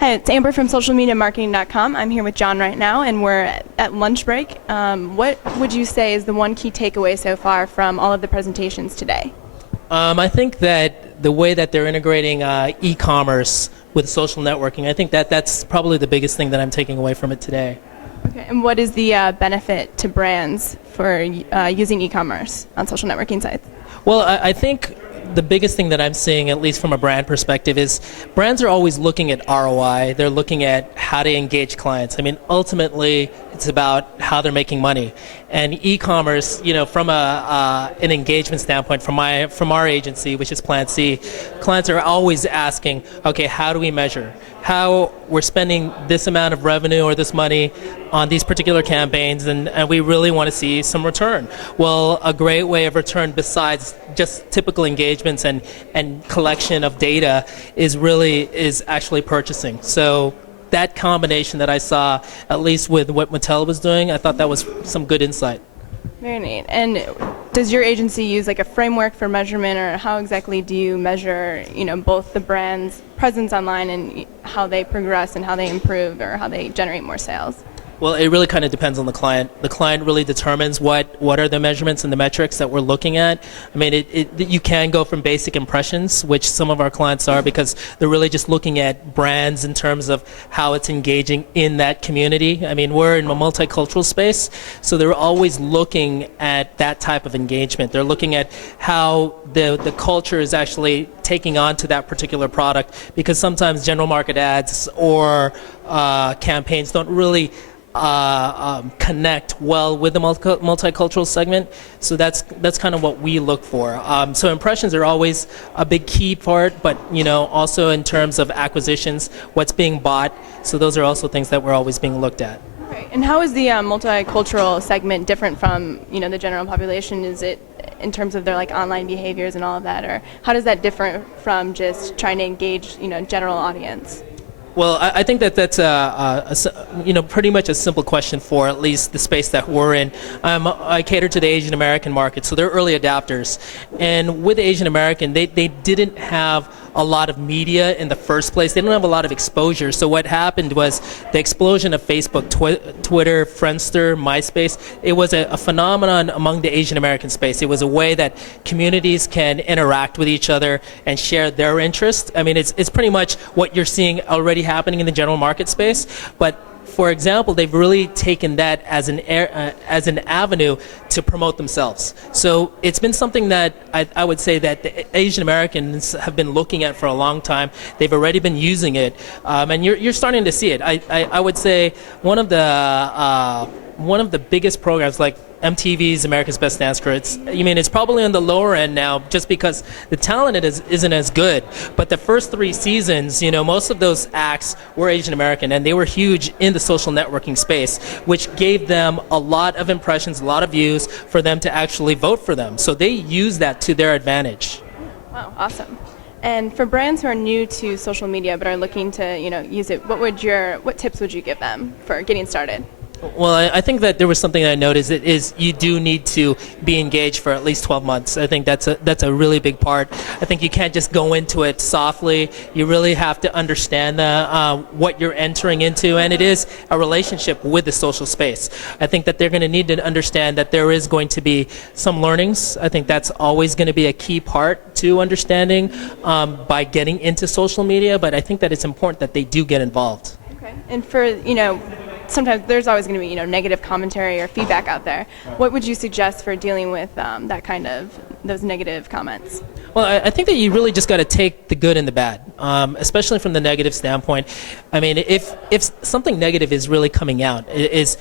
Hi, it's Amber from socialmediamarketing.com. I'm here with John right now, and we're at lunch break. What would you say is the one key takeaway so far from all of the presentations today? I think that the way that they're integrating e-commerce with social networking, I think that that's probably the biggest thing that I'm taking away from it today. Okay, and what is the benefit to brands for using e-commerce on social networking sites? Well, I think the biggest thing that I'm seeing, at least from a brand perspective, is brands are always looking at ROI. They're looking at how to engage clients. I mean, ultimately, it's about how they're making money. And e-commerce, from an engagement standpoint, from our agency, which is Plan C, clients are always asking, okay, how do we measure? How we're spending this amount of revenue or this money on these particular campaigns, and we really want to see some return. Well, a great way of return besides just typical engagements and collection of data is actually purchasing. So that combination that I saw, at least with what Mattel was doing, I thought that was some good insight. Very neat. And does your agency use like a framework for measurement, or how exactly do you measure, both the brand's presence online and how they progress and how they improve or how they generate more sales? Well, it really kind of depends on the client. The client really determines what are the measurements and the metrics that we're looking at. I mean, you can go from basic impressions, which some of our clients are, because they're really just looking at brands in terms of how it's engaging in that community. I mean, we're in a multicultural space, so they're always looking at that type of engagement. They're looking at how the culture is actually taking on to that particular product, because sometimes general market ads or campaigns don't really connect well with the multicultural segment. So that's kind of what we look for. So impressions are always a big key part, but also in terms of acquisitions, what's being bought. So those are also things that we're always being looked at. Okay. And how is the multicultural segment different from the general population? Is it in terms of their online behaviors and all of that, or how does that differ from just trying to engage general audience? Well, I think that's pretty much a simple question for at least the space that we're in. I cater to the Asian American market, so they're early adapters. And with Asian American, they didn't have a lot of media in the first place. They didn't have a lot of exposure. So what happened was the explosion of Facebook, Twitter, Friendster, MySpace. It was a phenomenon among the Asian American space. It was a way that communities can interact with each other and share their interests. I mean, it's pretty much what you're seeing already happening in the general market space. But for example, they've really taken that as an avenue to promote themselves. So it's been something that I would say that the Asian Americans have been looking at for a long time. They've already been using it, and you're starting to see it. I would say one of the biggest programs, like MTV's America's Best Dancer, it's probably on the lower end now just because the talent isn't as good. But the first 3 seasons, most of those acts were Asian American, and they were huge in the social networking space, which gave them a lot of impressions, a lot of views for them to actually vote for them. So they use that to their advantage. Wow, awesome. And for brands who are new to social media but are looking to use it, what tips would you give them for getting started? Well, I think that there was something that I noticed is you do need to be engaged for at least 12 months. I think that's a really big part. I think you can't just go into it softly. You really have to understand what you're entering into, and it is a relationship with the social space. I think that they're going to need to understand that there is going to be some learnings. I think that's always going to be a key part to understanding by getting into social media, but I think that it's important that they do get involved. Okay. And for, sometimes there's always going to be negative commentary or feedback out there. What would you suggest for dealing with those negative comments? Well, I think that you really just got to take the good and the bad, especially from the negative standpoint. I mean, if something negative is really coming out, is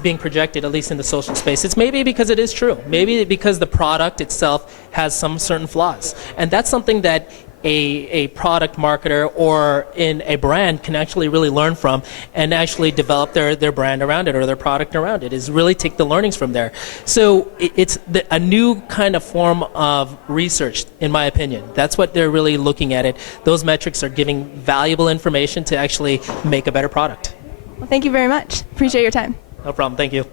being projected, at least in the social space, it's maybe because it is true. Maybe because the product itself has some certain flaws, and that's something that a product marketer or in a brand can actually really learn from and actually develop their brand around it or their product around it, is really take the learnings from there. So it's a new kind of form of research, in my opinion. That's what they're really looking at it. Those metrics are giving valuable information to actually make a better product. Well, thank you very much. Appreciate your time. No problem. Thank you.